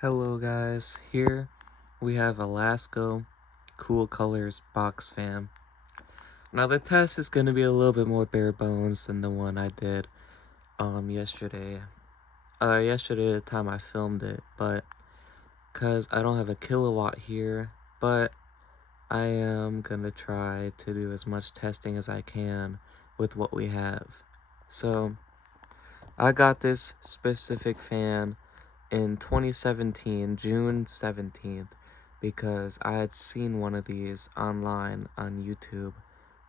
Hello guys, here we have a Lasko Cool Colors box fan. Now the test is going to be a little bit more bare bones than the one I did yesterday. Yesterday the time I filmed it, but because I don't have a kilowatt here, but I am going to try to do as much testing as I can with what we have. So I got this specific fan in 2017, June 17th, because I had seen one of these online on YouTube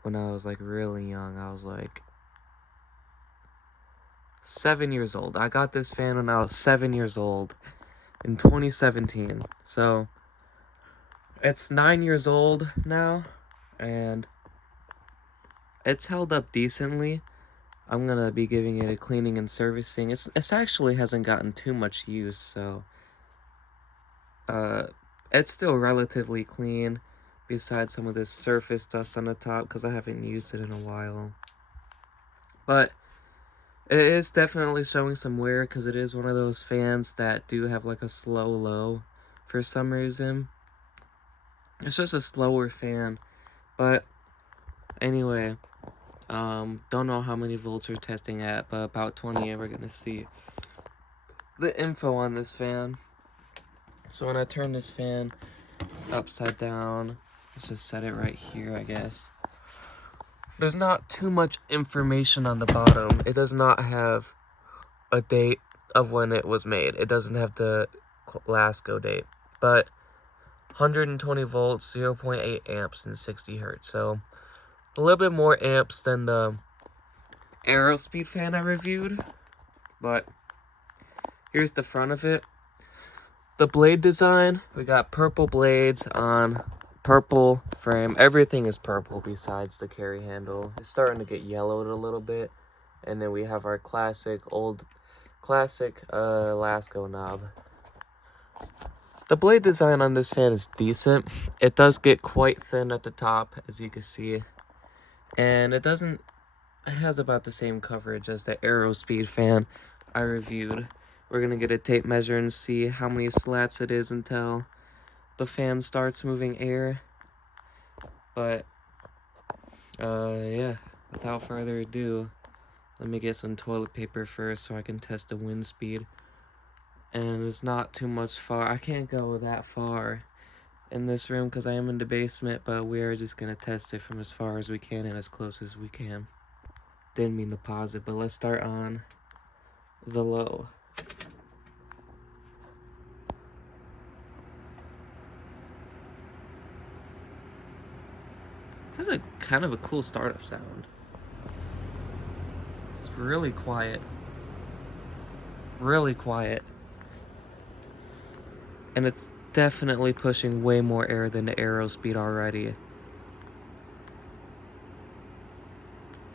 when I was like really young. I was like 7 years old. I got this fan when I was 7 years old in 2017. So it's 9 years old now, and it's held up decently. I'm gonna be giving it a cleaning and servicing. It's actually hasn't gotten too much use, so it's still relatively clean, besides some of this surface dust on the top because I haven't used it in a while. But it is definitely showing some wear because it is one of those fans that do have like a slow low for some reason. It's just a slower fan, but anyway, don't know how many volts we're testing at, but about 20, and we're gonna see the info on this fan. So when I turn this fan upside down, let's just set it right here, I guess. There's not too much information on the bottom. It does not have a date of when it was made. It doesn't have the Lasko date, but 120 volts, 0.8 amps, and 60 hertz. So a little bit more amps than the Aerospeed fan I reviewed, but here's the front of it. The blade design, we got purple blades on purple frame. Everything is purple besides the carry handle. It's starting to get yellowed a little bit. And then we have our classic Lasko knob. The blade design on this fan is decent. It does get quite thin at the top, as you can see. And it has about the same coverage as the Aerospeed fan I reviewed. We're gonna get a tape measure and see how many slats it is until the fan starts moving air. But yeah, without further ado, let me get some toilet paper first so I can test the wind speed. And it's not too much far. I can't go that far in this room because I am in the basement, but we are just gonna test it from as far as we can and as close as we can. Didn't mean to pause it, but let's start on the low. This is a kind of a cool startup sound. It's really quiet. Really quiet. And it's definitely pushing way more air than the Aerospeed already.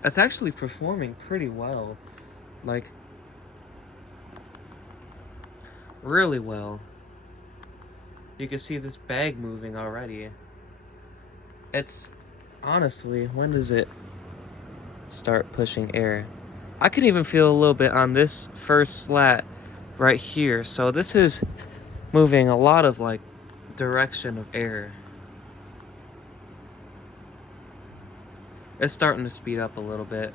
It's actually performing pretty well. Like, really well. You can see this bag moving already. It's, honestly, when does it start pushing air? I can even feel a little bit on this first slat right here. So this is moving a lot of like direction of air. It's starting to speed up a little bit.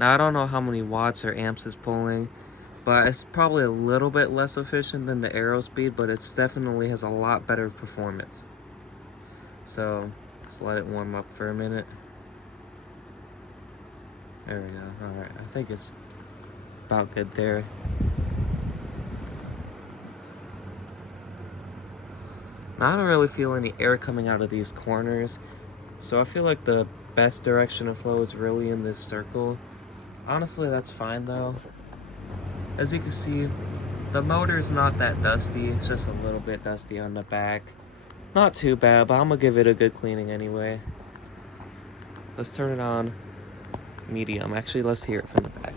Now I don't know how many watts or amps it's pulling, but it's probably a little bit less efficient than the Aerospeed, but it definitely has a lot better performance. So let's let it warm up for a minute. There we go. Alright, I think it's about good there. Now I don't really feel any air coming out of these corners, so I feel like the best direction of flow is really in this circle. Honestly, that's fine though. As you can see, the motor is not that dusty. It's just a little bit dusty on the back. Not too bad, but I'm gonna give it a good cleaning anyway. Let's turn it on medium. Actually, let's hear it from the back.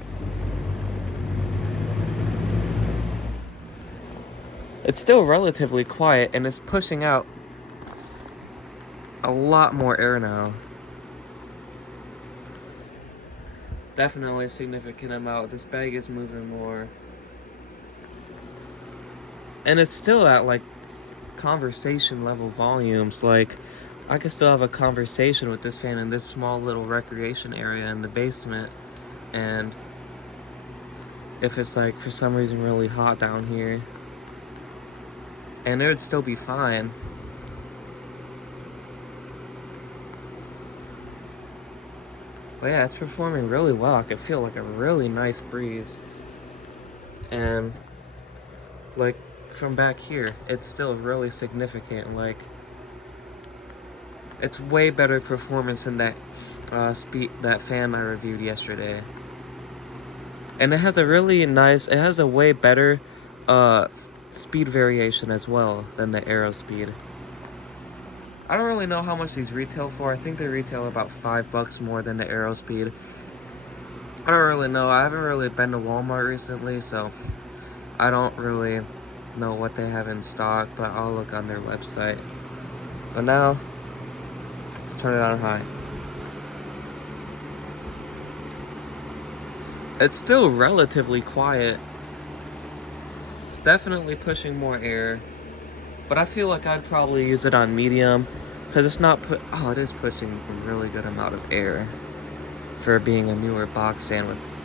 It's still relatively quiet and it's pushing out a lot more air now. Definitely a significant amount. This bag is moving more. And it's still at like conversation level volumes. Like, I could still have a conversation with this fan in this small little recreation area in the basement. And if it's like for some reason really hot down here, and it would still be fine. But yeah, it's performing really well. I could feel like a really nice breeze. And like from back here, it's still really significant. Like, it's way better performance than that fan I reviewed yesterday. And it has a really nice, it has a way better uh, speed variation as well than the Aero Speed. I don't really know how much these retail for. I think they retail about $5 more than the Aero Speed. I don't really know. I haven't really been to Walmart recently, so I don't really know what they have in stock, but I'll look on their website. But now, let's turn it on high. It's still relatively quiet. It's definitely pushing more air, but I feel like I'd probably use it on medium because it's not it is pushing a really good amount of air for being a newer box fan with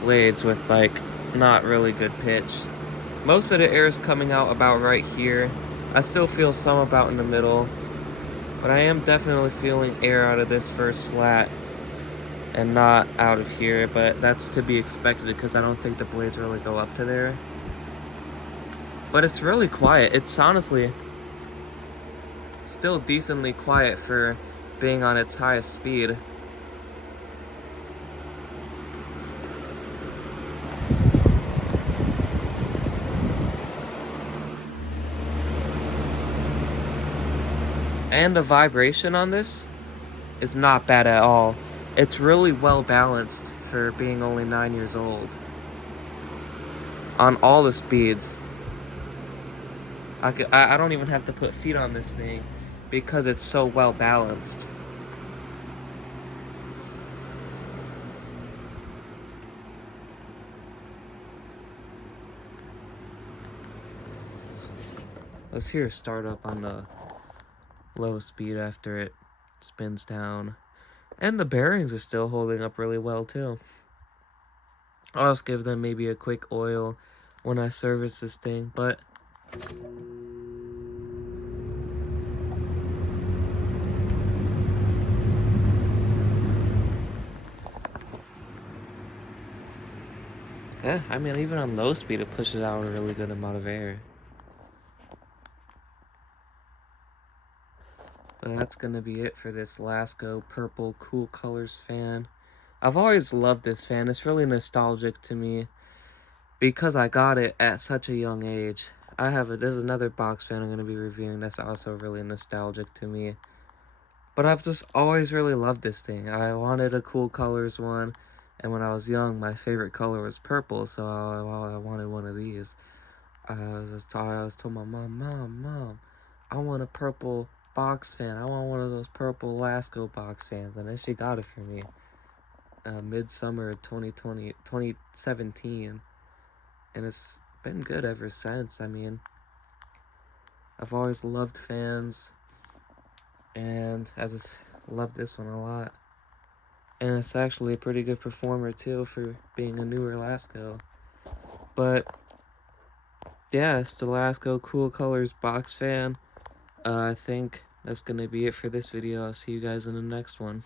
blades with like not really good pitch. Most of the air is coming out about right here. I still feel some about in the middle, but I am definitely feeling air out of this first slat and not out of here, but that's to be expected because I don't think the blades really go up to there. But it's really quiet. It's honestly still decently quiet for being on its highest speed. And the vibration on this is not bad at all. It's really well balanced for being only 9 years old. On all the speeds. I don't even have to put feet on this thing because it's so well balanced. Let's hear a start up on the low speed after it spins down. And the bearings are still holding up really well too. I'll just give them maybe a quick oil when I service this thing, but yeah, I mean, even on low speed, it pushes out a really good amount of air. But that's gonna be it for this Lasko Purple Cool Colors fan. I've always loved this fan. It's really nostalgic to me because I got it at such a young age. There's another box fan I'm gonna be reviewing that's also really nostalgic to me. But I've just always really loved this thing. I wanted a Cool Colors one, and when I was young, my favorite color was purple, so I wanted one of these. I was told my mom, I want a purple box fan. I want one of those purple Lasko box fans, and then she got it for me. Midsummer 2017, and it's been good ever since. I mean, I've always loved fans, and I just love this one a lot. And it's actually a pretty good performer too for being a newer Lasko. But yeah, it's the Lasko Cool Colors box fan. I think that's gonna be it for this video. I'll see you guys in the next one.